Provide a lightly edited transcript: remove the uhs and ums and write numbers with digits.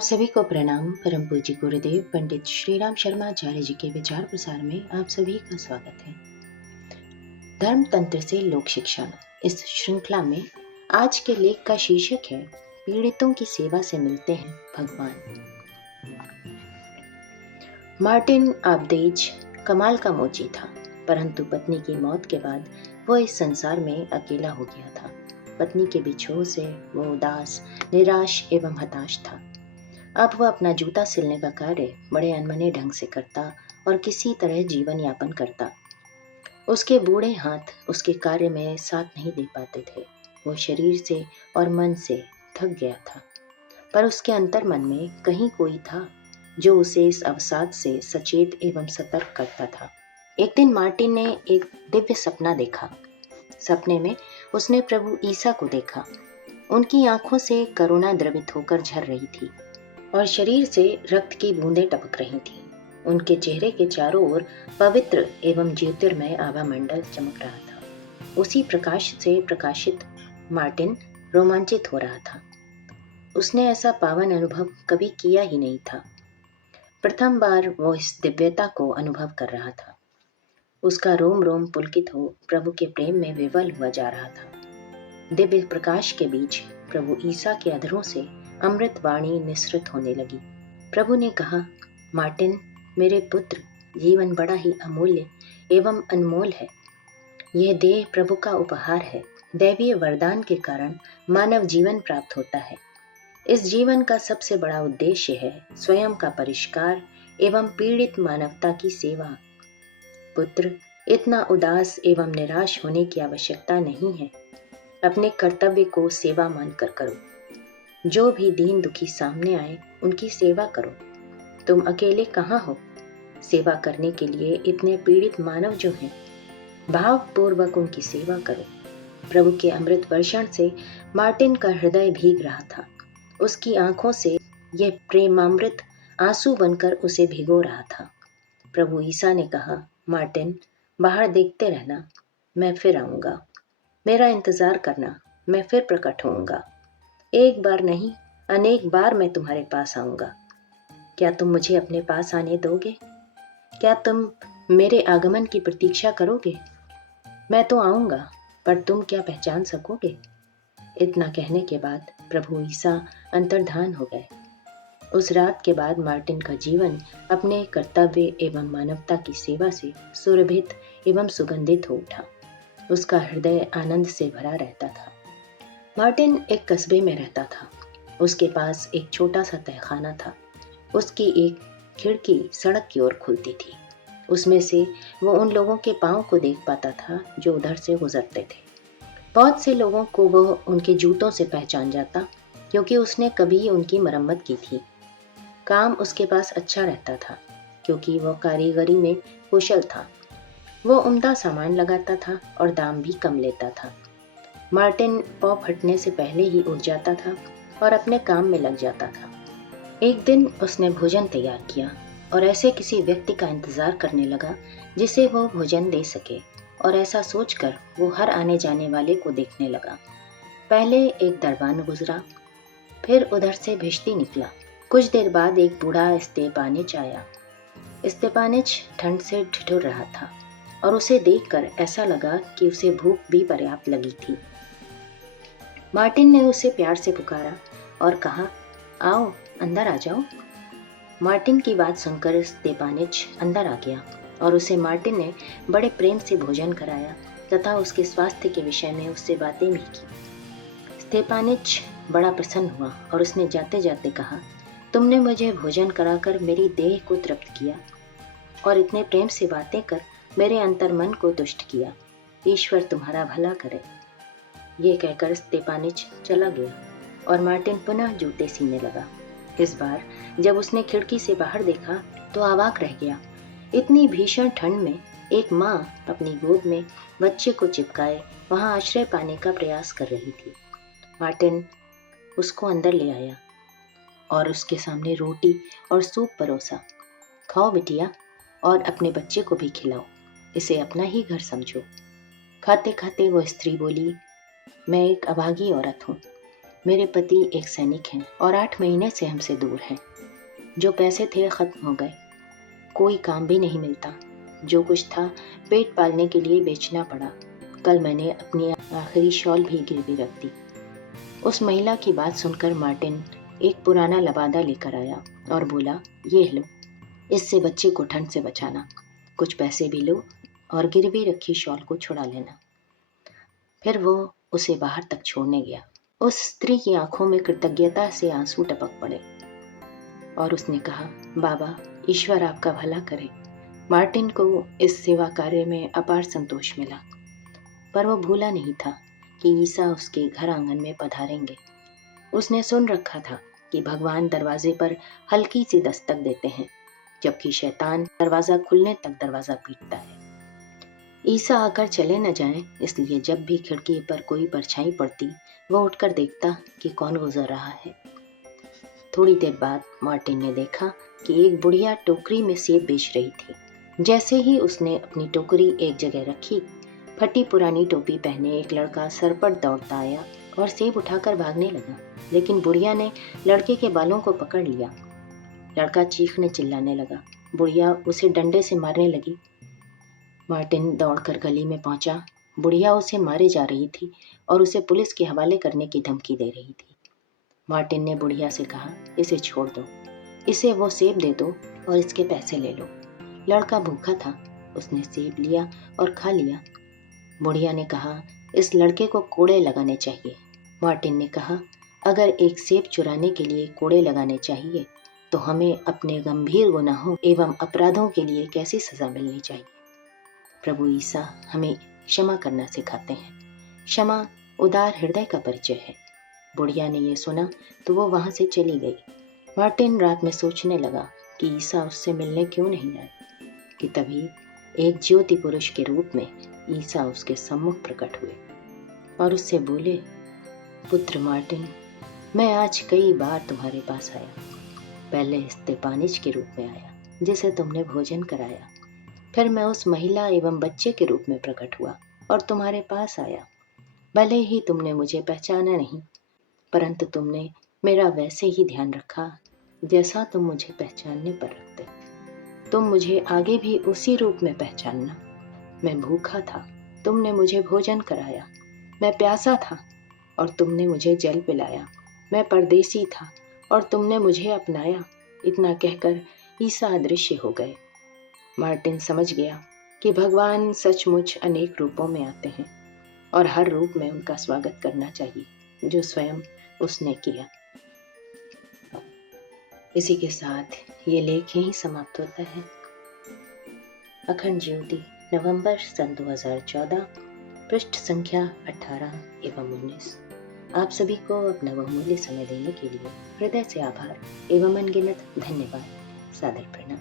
आप सभी को प्रणाम। परम पूज्य गुरुदेव पंडित श्रीराम शर्मा आचार्य जी के विचार प्रसार में आप सभी का स्वागत है। धर्म तंत्र से लोक शिक्षण इस श्रृंखला में आज के लेख का शीर्षक है पीड़ितों की सेवा से मिलते हैं भगवान। मार्टिन आब्देज कमाल का मोची था, परंतु पत्नी की मौत के बाद वो इस संसार में अकेला हो गया था। पत्नी के बिछोह से वो उदास, निराश एवं हताश था। अब वह अपना जूता सिलने का कार्य बड़े अनमने ढंग से करता और किसी तरह जीवन यापन करता। उसके बूढ़े हाथ उसके कार्य में साथ नहीं दे पाते थे। वो शरीर से और मन से थक गया था, पर उसके अंतर मन में कहीं कोई था जो उसे इस अवसाद से सचेत एवं सतर्क करता था। एक दिन मार्टिन ने एक दिव्य सपना देखा। सपने में उसने प्रभु ईसा को देखा। उनकी आंखों से करुणा द्रवित होकर झर रही थी और शरीर से रक्त की बूंदें टपक रही थीं। उनके चेहरे के चारों ओर पवित्र एवं ज्योतिर्मय आभा मंडल चमक रहा था। उसी प्रकाश से प्रकाशित मार्टिन रोमांचित हो रहा था। उसने ऐसा पावन अनुभव कभी किया ही नहीं था। प्रथम बार वो इस दिव्यता को अनुभव कर रहा था। उसका रोम रोम पुलकित हो प्रभु के प्रेम में विवल हुआ जा रहा था। दिव्य प्रकाश के बीच प्रभु ईसा के अधरों से अमृत वाणी निसृत होने लगी। प्रभु ने कहा, मार्टिन मेरे पुत्र, जीवन बड़ा ही अमूल्य एवं अनमोल है। यह देह प्रभु का उपहार है। दैवीय वरदान के कारण मानव जीवन प्राप्त होता है। इस जीवन का सबसे बड़ा उद्देश्य है स्वयं का परिष्कार एवं पीड़ित मानवता की सेवा। पुत्र, इतना उदास एवं निराश होने की आवश्यकता नहीं है। अपने कर्तव्य को सेवा मानकर करो। जो भी दीन दुखी सामने आए उनकी सेवा करो। तुम अकेले कहाँ हो? सेवा करने के लिए इतने पीड़ित मानव जो हैं, भावपूर्वक उनकी सेवा करो। प्रभु के अमृत वर्षण से मार्टिन का हृदय भीग रहा था। उसकी आंखों से यह प्रेमामृत आंसू बनकर उसे भिगो रहा था। प्रभु ईसा ने कहा, मार्टिन बाहर देखते रहना, मैं फिर आऊँगा। मेरा इंतजार करना, मैं फिर प्रकट होऊंगा। एक बार नहीं, अनेक बार मैं तुम्हारे पास आऊंगा। क्या तुम मुझे अपने पास आने दोगे? क्या तुम मेरे आगमन की प्रतीक्षा करोगे? मैं तो आऊंगा, पर तुम क्या पहचान सकोगे? इतना कहने के बाद प्रभु ईसा अंतर्धान हो गए। उस रात के बाद मार्टिन का जीवन अपने कर्तव्य एवं मानवता की सेवा से सुरभित एवं सुगंधित हो उठा। उसका हृदय आनंद से भरा रहता था। मार्टिन एक कस्बे में रहता था। उसके पास एक छोटा सा तहखाना था। उसकी एक खिड़की सड़क की ओर खुलती थी। उसमें से वो उन लोगों के पांव को देख पाता था जो उधर से गुजरते थे। बहुत से लोगों को वह उनके जूतों से पहचान जाता, क्योंकि उसने कभी उनकी मरम्मत की थी। काम उसके पास अच्छा रहता था, क्योंकि वह कारीगरी में कुशल था। वो उम्दा सामान लगाता था और दाम भी कम लेता था। मार्टिन पौ फटने से पहले ही उठ जाता था और अपने काम में लग जाता था। एक दिन उसने भोजन तैयार किया और ऐसे किसी व्यक्ति का इंतजार करने लगा जिसे वो भोजन दे सके, और ऐसा सोचकर वो हर आने जाने वाले को देखने लगा। पहले एक दरबान गुजरा, फिर उधर से भिश्ती निकला। कुछ देर बाद एक बूढ़ा स्तेपानिच आया। स्तेपानिच ठंड से ठिठुर रहा था और उसे देखकर ऐसा लगा कि उसे भूख भी पर्याप्त लगी थी। मार्टिन ने उसे प्यार से पुकारा और कहा, आओ अंदर आ जाओ। मार्टिन की बात सुनकर स्तेपानिच अंदर आ गया और उसे मार्टिन ने बड़े प्रेम से भोजन कराया तथा उसके स्वास्थ्य के विषय में उससे बातें भी की। स्तेपानिच बड़ा प्रसन्न हुआ और उसने जाते जाते कहा, तुमने मुझे भोजन कराकर मेरी देह को तृप्त किया और इतने प्रेम से बातें कर मेरे अंतर्मन को तुष्ट किया। ईश्वर तुम्हारा भला करे। ये कहकर स्तेपानिच चला गया और मार्टिन पुनः जूते सीने लगा। इस बार जब उसने खिड़की से बाहर देखा तो अवाक रह गया। इतनी भीषण ठंड में एक माँ अपनी गोद में बच्चे को चिपकाए वहां आश्रय पाने का प्रयास कर रही थी। मार्टिन उसको अंदर ले आया और उसके सामने रोटी और सूप परोसा। खाओ बिटिया, और अपने बच्चे को भी खिलाओ। इसे अपना ही घर समझो। खाते खाते वो स्त्री बोली, मैं एक अभागी औरत हूँ। मेरे पति एक सैनिक हैं और 8 महीने से हमसे दूर हैं। जो पैसे थे खत्म हो गए, कोई काम भी नहीं मिलता। जो कुछ था पेट पालने के लिए बेचना पड़ा। कल मैंने अपनी आखिरी शॉल भी गिरवी रख दी। उस महिला की बात सुनकर मार्टिन एक पुराना लबादा लेकर आया और बोला, ये लो, इससे बच्चे को ठंड से बचाना। कुछ पैसे भी लो और गिरवी रखी शॉल को छुड़ा लेना। फिर वो उसे बाहर तक छोड़ने गया। उस स्त्री की आंखों में कृतज्ञता से आंसू टपक पड़े और उसने कहा, बाबा, ईश्वर आपका भला करे। मार्टिन को इस सेवा कार्य में अपार संतोष मिला, पर वो भूला नहीं था कि ईसा उसके घर आंगन में पधारेंगे। उसने सुन रखा था कि भगवान दरवाजे पर हल्की सी दस्तक देते हैं, जबकि शैतान दरवाज़ा खुलने तक दरवाज़ा पीटता है। ईसा आकर चले न जाएं, इसलिए जब भी खिड़की पर कोई परछाई पड़ती, वह उठकर देखता कि कौन गुजर रहा है। थोड़ी देर बाद मार्टिन ने देखा कि एक बुढ़िया टोकरी में सेब बेच रही थी। जैसे ही उसने अपनी टोकरी एक जगह रखी, फटी पुरानी टोपी पहने एक लड़का सरपट दौड़ता आया और सेब उठाकर भागने लगा, लेकिन बुढ़िया ने लड़के के बालों को पकड़ लिया। लड़का चीखने चिल्लाने लगा। बुढ़िया उसे डंडे से मारने लगी। मार्टिन दौड़कर गली में पहुंचा। बुढ़िया उसे मारे जा रही थी और उसे पुलिस के हवाले करने की धमकी दे रही थी। मार्टिन ने बुढ़िया से कहा, इसे छोड़ दो, इसे वो सेब दे दो और इसके पैसे ले लो। लड़का भूखा था, उसने सेब लिया और खा लिया। बुढ़िया ने कहा, इस लड़के को कोड़े लगाने चाहिए। मार्टिन ने कहा, अगर एक सेब चुराने के लिए कोड़े लगाने चाहिए तो हमें अपने गंभीर गुनाहों एवं अपराधों के लिए कैसी सज़ा मिलनी चाहिए। प्रभु ईसा हमें क्षमा करना सिखाते हैं। क्षमा उदार हृदय का परिचय है। बुढ़िया ने यह सुना तो वो वहाँ से चली गई। मार्टिन रात में सोचने लगा कि ईसा उससे मिलने क्यों नहीं आए, कि तभी एक ज्योति पुरुष के रूप में ईसा उसके सम्मुख प्रकट हुए और उससे बोले, पुत्र मार्टिन, मैं आज कई बार तुम्हारे पास आया। पहले स्तेफानिस के रूप में आया, जिसे तुमने भोजन कराया। फिर मैं उस महिला एवं बच्चे के रूप में प्रकट हुआ और तुम्हारे पास आया। भले ही तुमने मुझे पहचाना नहीं, परंतु तुमने मेरा वैसे ही ध्यान रखा जैसा तुम मुझे पहचानने पर रखते। तुम मुझे आगे भी उसी रूप में पहचानना। मैं भूखा था, तुमने मुझे भोजन कराया। मैं प्यासा था और तुमने मुझे जल पिलाया। मैं परदेसी था और तुमने मुझे अपनाया। इतना कहकर ईसा अदृश्य हो गए। मार्टिन समझ गया कि भगवान सचमुच अनेक रूपों में आते हैं और हर रूप में उनका स्वागत करना चाहिए, जो स्वयं उसने किया। इसी के साथ ये लेख यहीं समाप्त होता है। अखंड ज्योति, नवंबर सन 2014, पृष्ठ संख्या 18 एवं 19। आप सभी को अपना बहुमूल्य समय देने के लिए हृदय से आभार एवं अनगिनत धन्यवाद। सादर प्रणाम।